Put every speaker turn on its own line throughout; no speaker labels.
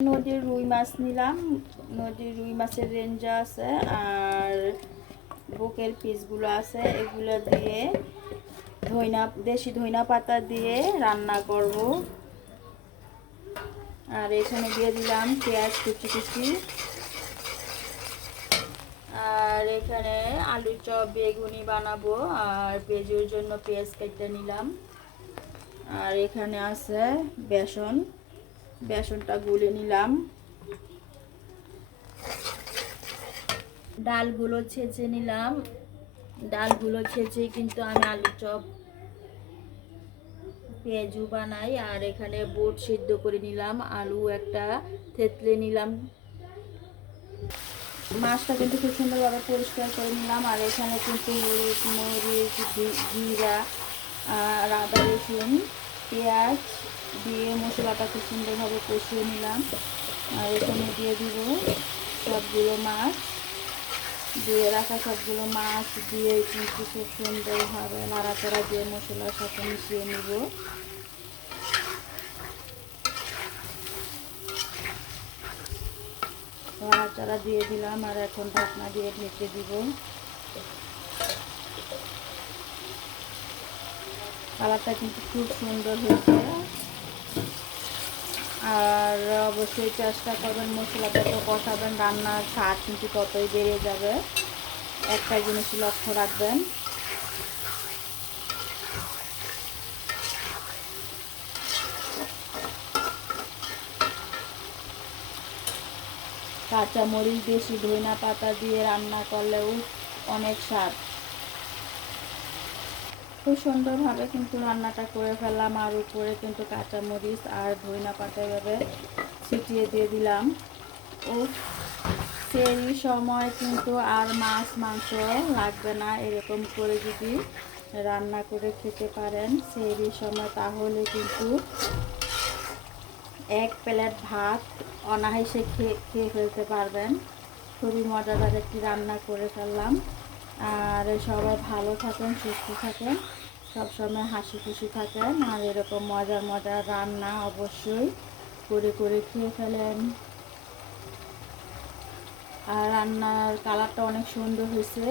নদীর রুই মাছ নিলাম। নদীর রুই মাছের রেঞ্জা আছে আর বুকের পিসগুলো আছে। এগুলো দিয়ে ধইনা, দেশি ধইনা পাতা দিয়ে রান্না করব। আর এখানে দিয়ে দিলাম পেঁয়াজ কুচি কুচি। আর এখানে আলু চপ, বেগুনি বানাবো আর পেঁয়াজের জন্য পেঁয়াজ কেটে নিলাম। আর এখানে আছে বেসন। বেসনটা গুলে নিলাম। ডালগুলো ছেঁচে নিলাম। ডালগুলো ছেঁচে কিন্তু আমি আলু চপ, পেঁয়াজু বানাই, আর এখানে বোট সিদ্ধ করে নিলাম, আলু একটা থেতলে নিলাম। মাছটা কিন্তু খুব সুন্দরভাবে পরিষ্কার করে নিলাম, আর এখানে কিন্তু হলুদ মরিচ জিরা, আর আদা রসুন পেঁয়াজ দিয়ে মশলাটা খুব সুন্দরভাবে কষিয়ে নিলাম। আর এখানে দিয়ে দিব সবগুলো মাছ। দিয়ে রাখা সবগুলো মাছ দিয়ে কিন্তু খুব সুন্দরভাবে নাড়াচাড়া দিয়ে মশলার সাথে মিশিয়ে নিব। নাড়াচাড়া দিয়ে দিলাম আর এখন ঢাকনা দিয়ে ঢেকে দিব। কালারটা কিন্তু খুব সুন্দর হয়েছে। আর অবশ্যই চেষ্টা করবেন মশলা যত কষাবেন, রান্নার স্বাদ কিন্তু ততই বেড়ে যাবে। একটা জিনিস লক্ষ্য রাখবেন। কাঁচামরিচ বেশি ধইনা পাতা দিয়ে রান্না করলেও অনেক স্বাদ। খুব সুন্দরভাবে কিন্তু রান্নাটা করে ফেললাম, আর উপরে কিন্তু কাঁচা মরিচ আর ধইনা পাতা এভাবে ছিটিয়ে দিয়ে দিলাম। ও, সেই সময় কিন্তু আর মাছ, মাংস লাগবে না, এরকম করে যদি রান্না করে খেতে পারেন সেই সময়, তাহলে কিন্তু এক প্লেট ভাত অনায়াসে খেয়ে খেয়ে ফেলতে পারবেন। খুবই মজাদার একটি রান্না করে ফেললাম। আর সবাই ভালো থাকেন, সুস্থ থাকেন সবসময় হাসি খুশি থাকেন, আর এরকম মজার মজার রান্না অবশ্যই করে করে খেয়ে ফেলেন। আর রান্নার কালারটা অনেক সুন্দর হয়েছে।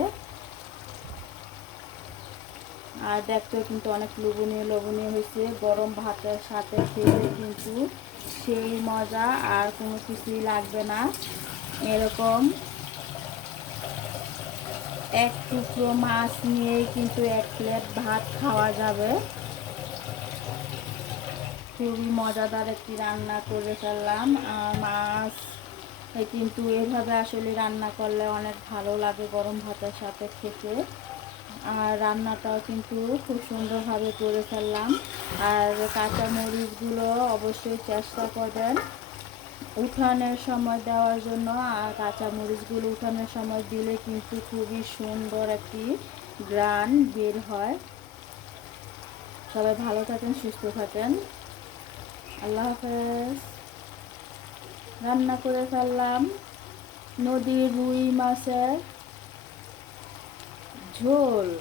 আর দেখতেও কিন্তু অনেক লোভনীয় লোভনীয় হয়েছে। গরম ভাতের সাথে খেলে কিন্তু সেই মজা আর কোনো কিছুই লাগবে না। এরকম এক টুকরো মাছ নিয়েই কিন্তু এক প্লেট ভাত খাওয়া যাবে। খুবই মজাদার একটি রান্না করে ফেললাম। আর মাছ কিন্তু এভাবে আসলে রান্না করলে অনেক ভালো লাগে গরম ভাতের সাথে খেতে। আর রান্নাটাও কিন্তু খুব সুন্দরভাবে করে ফেললাম। আর কাঁচা মরিচগুলো অবশ্যই চেষ্টা করবেন। উঠানের সময় দেওয়ার জন্য আর কাঁচা মরিচগুলো উঠানের সময় দিলে কিন্তু খুবই সুন্দর একটি গ্রান বের হয়। সবাই ভালো থাকেন, সুস্থ থাকেন। আল্লাহ হাফেজ। রান্না করে ফেললাম। নদীর রুই মাছের ঝোল।